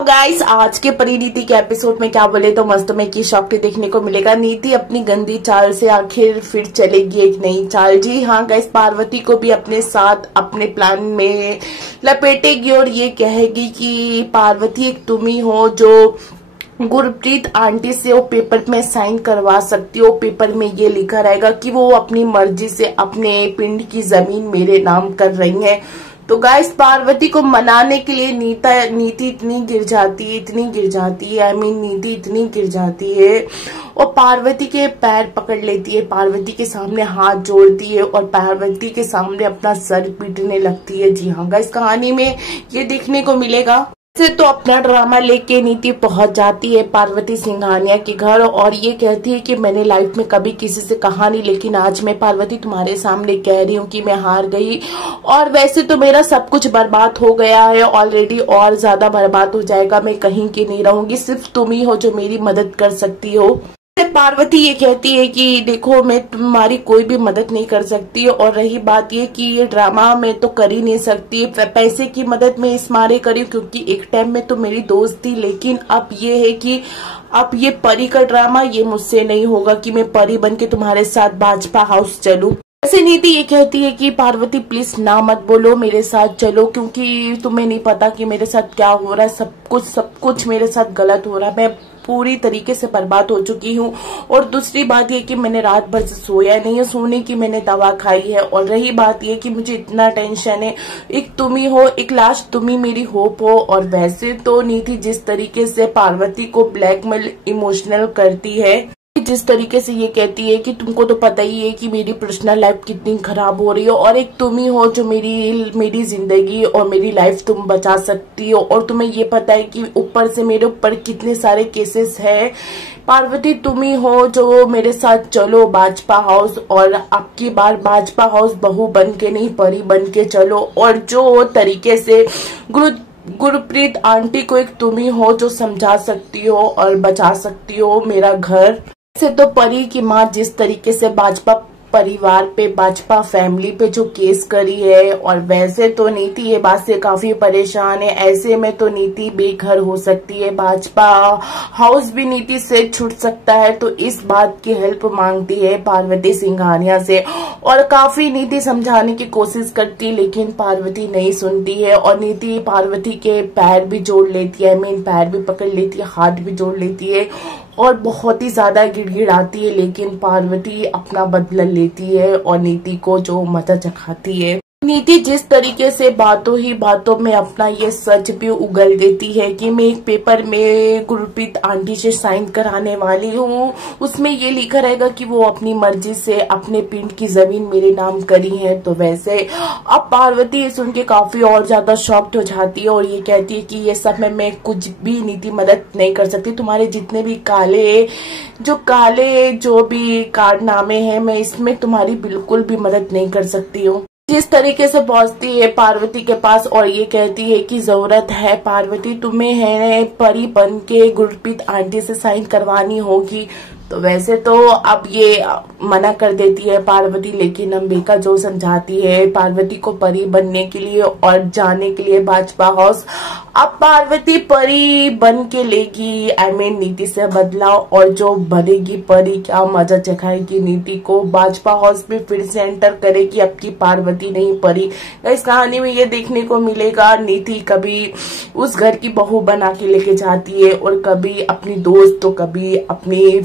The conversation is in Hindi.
गाइस आज के परिणीति के एपिसोड में क्या बोले तो मस्त में की शॉक्टी देखने को मिलेगा। नीति अपनी गंदी चाल से आखिर फिर चलेगी एक नई चाल। जी हाँ गाइस, पार्वती को भी अपने साथ अपने प्लान में लपेटेगी और ये कहेगी कि पार्वती एक तुम ही हो जो गुरप्रीत आंटी से वो पेपर में साइन करवा सकती हो। पेपर में ये लिखा रहेगा कि वो अपनी मर्जी से अपने पिंड की जमीन मेरे नाम कर रही है। तो गाइस पार्वती को मनाने के लिए नीति इतनी गिर जाती है, नीति इतनी गिर जाती है और पार्वती के पैर पकड़ लेती है, पार्वती के सामने हाथ जोड़ती है और पार्वती के सामने अपना सर पीटने लगती है। जी हाँ गाइस, कहानी में ये देखने को मिलेगा। से तो अपना ड्रामा लेके नीति पहुंच जाती है पार्वती सिंघानिया के घर और ये कहती है कि मैंने लाइफ में कभी किसी से कहा नहीं, लेकिन आज मैं पार्वती तुम्हारे सामने कह रही हूँ कि मैं हार गई और वैसे तो मेरा सब कुछ बर्बाद हो गया है ऑलरेडी, और ज्यादा बर्बाद हो जाएगा। मैं कहीं की नहीं रहूंगी, सिर्फ तुम ही हो जो मेरी मदद कर सकती हो। पार्वती ये कहती है कि देखो मैं तुम्हारी कोई भी मदद नहीं कर सकती और रही बात ये कि ये ड्रामा मैं तो कर ही नहीं सकती, पैसे की मदद मैं इस मारे करी क्योंकि एक टाइम में तो मेरी दोस्त थी, लेकिन अब ये है कि अब ये परी का ड्रामा ये मुझसे नहीं होगा कि मैं परी बन के तुम्हारे साथ भाजपा हाउस चलूं। ऐसे नीति ये कहती है कि पार्वती प्लीज ना मत बोलो, मेरे साथ चलो क्योंकि तुम्हें नहीं पता कि मेरे साथ क्या हो रहा है। सब कुछ मेरे साथ गलत हो रहा है, मैं पूरी तरीके से बर्बाद हो चुकी हूँ। और दूसरी बात ये कि मैंने रात भर से सोया नहीं है, सोने की मैंने दवा खाई है। और रही बात ये कि मुझे इतना टेंशन है, एक तुम ही हो, एक लास्ट तुम ही मेरी होप हो। और वैसे तो नीति जिस तरीके से पार्वती को ब्लैकमेल इमोशनल करती है, जिस तरीके से ये कहती है कि तुमको तो पता ही है कि मेरी पर्सनल लाइफ कितनी खराब हो रही है और एक तुम ही हो जो मेरी जिंदगी और मेरी लाइफ तुम बचा सकती हो, और तुम्हें ये पता है कि ऊपर से मेरे ऊपर कितने सारे केसेस है। पार्वती तुम ही हो जो मेरे साथ चलो भाजपा हाउस, और आपकी बार भाजपा हाउस बहू बन के नहीं परी बन के चलो। और जो तरीके से गुरप्रीत आंटी को एक तुम ही हो जो समझा सकती हो और बचा सकती हो मेरा घर से। तो परी की माँ जिस तरीके से भाजपा परिवार पे, भाजपा फैमिली पे जो केस करी है, और वैसे तो नीति ये बात से काफी परेशान है। ऐसे में तो नीति बेघर हो सकती है, भाजपा हाउस भी नीति से छूट सकता है। तो इस बात की हेल्प मांगती है पार्वती सिंघानिया से और काफी नीति समझाने की कोशिश करती है, लेकिन पार्वती नहीं सुनती है। और नीति पार्वती के पैर भी जोड़ लेती है, पैर भी पकड़ लेती है, हाथ भी जोड़ लेती है और बहुत ही ज्यादा गिड़गिड़ाती है, लेकिन पार्वती अपना बदला लेती है और नीति को जो मजा चखाती है। नीति जिस तरीके से बातों ही बातों में अपना ये सच भी उगल देती है कि मैं एक पेपर में गुरप्रीत आंटी से साइन कराने वाली हूँ, उसमें ये लिखा रहेगा कि वो अपनी मर्जी से अपने पिंड की जमीन मेरे नाम करी है। तो वैसे अब पार्वती ये सुन के काफी और ज्यादा शॉक्ड हो जाती है और ये कहती है कि ये सब में मैं कुछ भी नीति मदद नहीं कर सकती, तुम्हारे जितने भी काले जो भी कारनामे हैं मैं इसमें तुम्हारी बिल्कुल भी मदद नहीं कर सकती हूँ। जिस तरीके से पहुंचती है पार्वती के पास और ये कहती है कि जरूरत है पार्वती तुम्हें है परी बन के गुरप्रीत आंटी से साइन करवानी होगी। तो वैसे तो अब ये मना कर देती है पार्वती, लेकिन अंबिका जो समझाती है पार्वती को परी बनने के लिए और जाने के लिए भाजपा हाउस। अब पार्वती परी बन के लेगी नीति से बदलाव, और जो बनेगी परी क्या मजा चखाएगी नीति को, भाजपा हाउस में फिर से एंटर करेगी अब की पार्वती नहीं परी। इस कहानी में ये देखने को मिलेगा नीति कभी उस घर की बहू बना के लेके जाती है और कभी अपनी दोस्त तो कभी अपनी